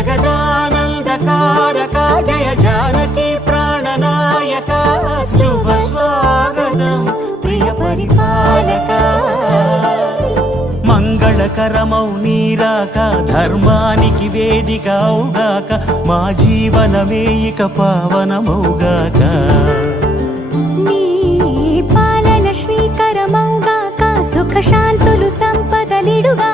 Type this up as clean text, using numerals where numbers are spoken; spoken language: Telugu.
జగదానందకారక జయ జానకి ప్రాణనాయక శుభ స్వాగతం ప్రియ పరిపాలక మంగళకరమౌ నీరాక ధర్మానికి వేదిక అవుగాక మా జీవనమే ఇక పావనమౌగాక నీ పాలన శ్రీకరమౌగాక సుఖ శాంతులు సంపదలిడుగా